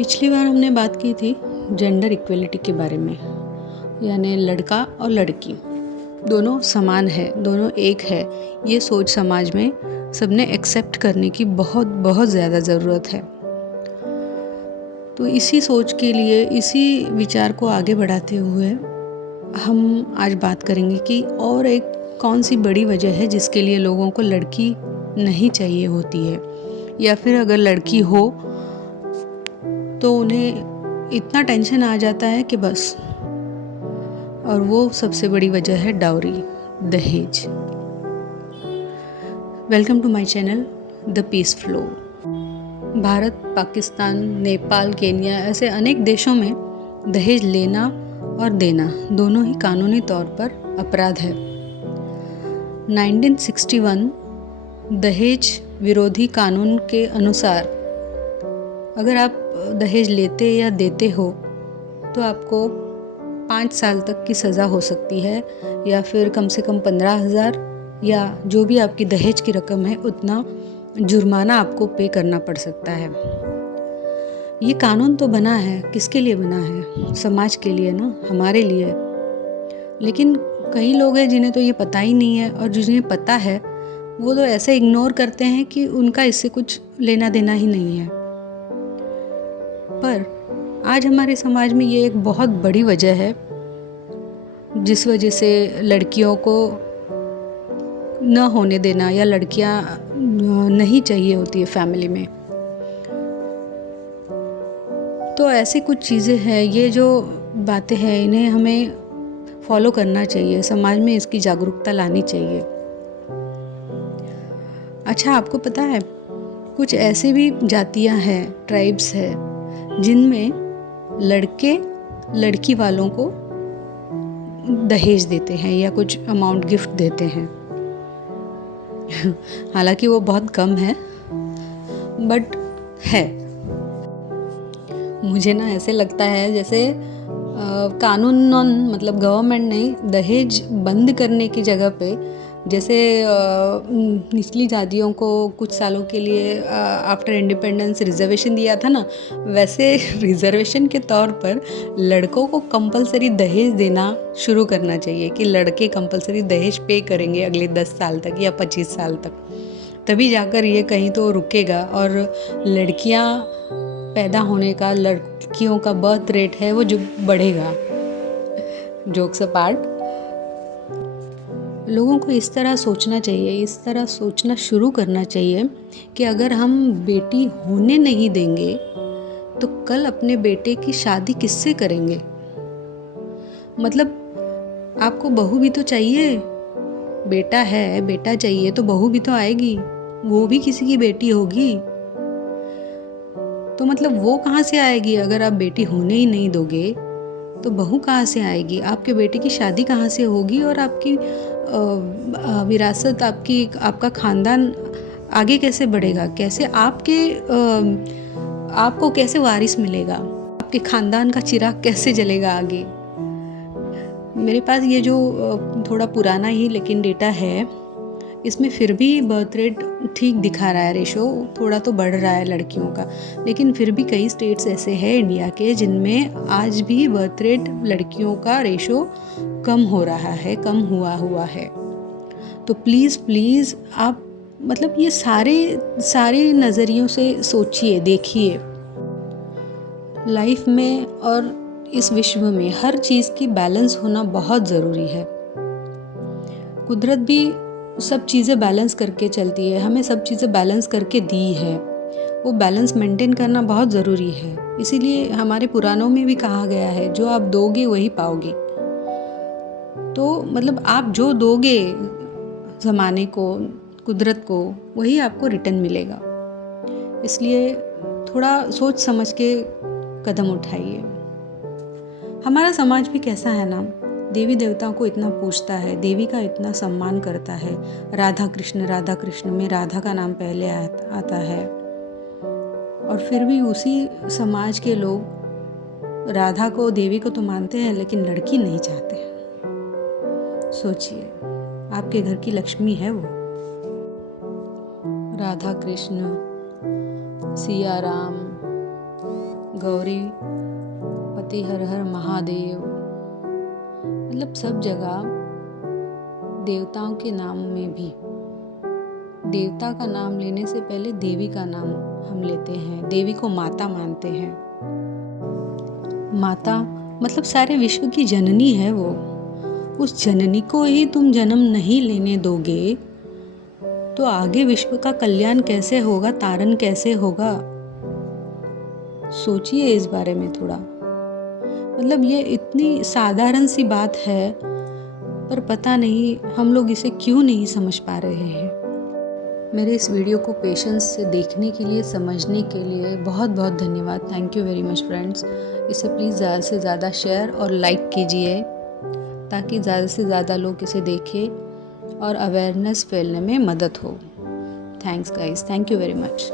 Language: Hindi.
पिछली बार हमने बात की थी जेंडर इक्वलिटी के बारे में, यानी लड़का और लड़की दोनों समान है, दोनों एक है। ये सोच समाज में सबने एक्सेप्ट करने की बहुत बहुत ज़्यादा ज़रूरत है। तो इसी सोच के लिए, इसी विचार को आगे बढ़ाते हुए हम आज बात करेंगे कि और एक कौन सी बड़ी वजह है जिसके लिए लोगों को लड़की नहीं चाहिए होती है, या फिर अगर लड़की हो तो उन्हें इतना टेंशन आ जाता है कि बस। और वो सबसे बड़ी वजह है डाउरी, दहेज। Welcome to my channel the peace flow. Bharat, Pakistan, Nepal, Kenya ऐसे अनेक देशों में दहेज लेना और देना दोनों ही कानूनी तौर पर अपराध है। 1961 दहेज विरोधी कानून के अनुसार अगर आप दहेज लेते या देते हो तो आपको 5 साल तक की सज़ा हो सकती है, या फिर कम से कम 15,000 या जो भी आपकी दहेज की रकम है उतना जुर्माना आपको पे करना पड़ सकता है। ये कानून तो बना है, किसके लिए बना है? समाज के लिए ना, हमारे लिए। लेकिन कई लोग हैं जिन्हें तो ये पता ही नहीं है, और जिन्हें पता है वो तो ऐसे इग्नोर करते हैं कि उनका इससे कुछ लेना देना ही नहीं है। पर आज हमारे समाज में ये एक बहुत बड़ी वजह है जिस वजह से लड़कियों को न होने देना या लड़कियां नहीं चाहिए होती है फैमिली में। तो ऐसी कुछ चीज़ें हैं, ये जो बातें हैं इन्हें हमें फॉलो करना चाहिए, समाज में इसकी जागरूकता लानी चाहिए। अच्छा, आपको पता है कुछ ऐसे भी जातियां हैं, ट्राइब्स हैं जिनमें लड़के लड़की वालों को दहेज देते हैं या कुछ अमाउंट गिफ्ट देते हैं। हालांकि वो बहुत कम है, बट है। मुझे ना ऐसे लगता है जैसे कानून मतलब गवर्नमेंट ने दहेज बंद करने की जगह पे, जैसे निचली जातियों को कुछ सालों के लिए आफ्टर इंडिपेंडेंस रिजर्वेशन दिया था ना, वैसे रिजर्वेशन के तौर पर लड़कों को कंपलसरी दहेज देना शुरू करना चाहिए कि लड़के कंपलसरी दहेज पे करेंगे अगले 10 साल तक या 25 साल तक। तभी जाकर ये कहीं तो रुकेगा और लड़कियां पैदा होने का, लड़कियों का बर्थ रेट है वो जो बढ़ेगा। जोक्स अपार्ट, लोगों को इस तरह सोचना चाहिए, इस तरह सोचना शुरू करना चाहिए कि अगर हम बेटी होने नहीं देंगे तो कल अपने बेटे की शादी किससे करेंगे? मतलब आपको बहू भी तो चाहिए, बेटा है, बेटा चाहिए तो बहू भी तो आएगी, वो भी किसी की बेटी होगी। तो मतलब वो कहाँ से आएगी? अगर आप बेटी होने ही नहीं दोगे तो बहू कहाँ से आएगी? आपके बेटे की शादी कहाँ से होगी? और आपकी विरासत, आपका खानदान आगे कैसे बढ़ेगा? कैसे आपको कैसे वारिस मिलेगा? आपके खानदान का चिराग कैसे जलेगा आगे? मेरे पास ये जो थोड़ा पुराना ही लेकिन डेटा है, इसमें फिर भी बर्थ रेट ठीक दिखा रहा है, रेशो थोड़ा तो बढ़ रहा है लड़कियों का। लेकिन फिर भी कई स्टेट्स ऐसे हैं इंडिया के जिनमें आज भी बर्थ रेट लड़कियों का रेशो कम हो रहा है, कम हुआ है। तो प्लीज़ आप मतलब ये सारे नज़रियों से सोचिए, देखिए। लाइफ में और इस विश्व में हर चीज़ की बैलेंस होना बहुत ज़रूरी है। कुदरत भी सब चीज़ें बैलेंस करके चलती है, हमें सब चीज़ें बैलेंस करके दी है। वो बैलेंस मेंटेन करना बहुत ज़रूरी है। इसीलिए हमारे पुराणों में भी कहा गया है, जो आप दोगे वही पाओगे। तो मतलब आप जो दोगे ज़माने को, कुदरत को, वही आपको रिटर्न मिलेगा। इसलिए थोड़ा सोच समझ के कदम उठाइए। हमारा समाज भी कैसा है ना, देवी देवताओं को इतना पूजता है, देवी का इतना सम्मान करता है। राधा कृष्ण में राधा का नाम पहले आता है, और फिर भी उसी समाज के लोग राधा को, देवी को तो मानते हैं लेकिन लड़की नहीं चाहते। सोचिए, आपके घर की लक्ष्मी है वो। राधा कृष्ण, सिया राम, गौरी पति हर हर महादेव, मतलब सब जगह देवताओं के नाम में भी देवता का नाम लेने से पहले देवी का नाम हम लेते हैं। देवी को माता मानते हैं। माता मतलब सारे विश्व की जननी है वो। उस जननी को ही तुम जन्म नहीं लेने दोगे तो आगे विश्व का कल्याण कैसे होगा, तारण कैसे होगा? सोचिए इस बारे में थोड़ा। मतलब ये इतनी साधारण सी बात है, पर पता नहीं हम लोग इसे क्यों नहीं समझ पा रहे हैं। मेरे इस वीडियो को पेशेंस से देखने के लिए, समझने के लिए बहुत बहुत धन्यवाद। Thank you very much friends. इसे प्लीज़ ज़्यादा से ज़्यादा शेयर और लाइक कीजिए ताकि ज़्यादा से ज़्यादा लोग इसे देखें और अवेयरनेस फैलने में मदद हो। Thanks guys, thank you very much.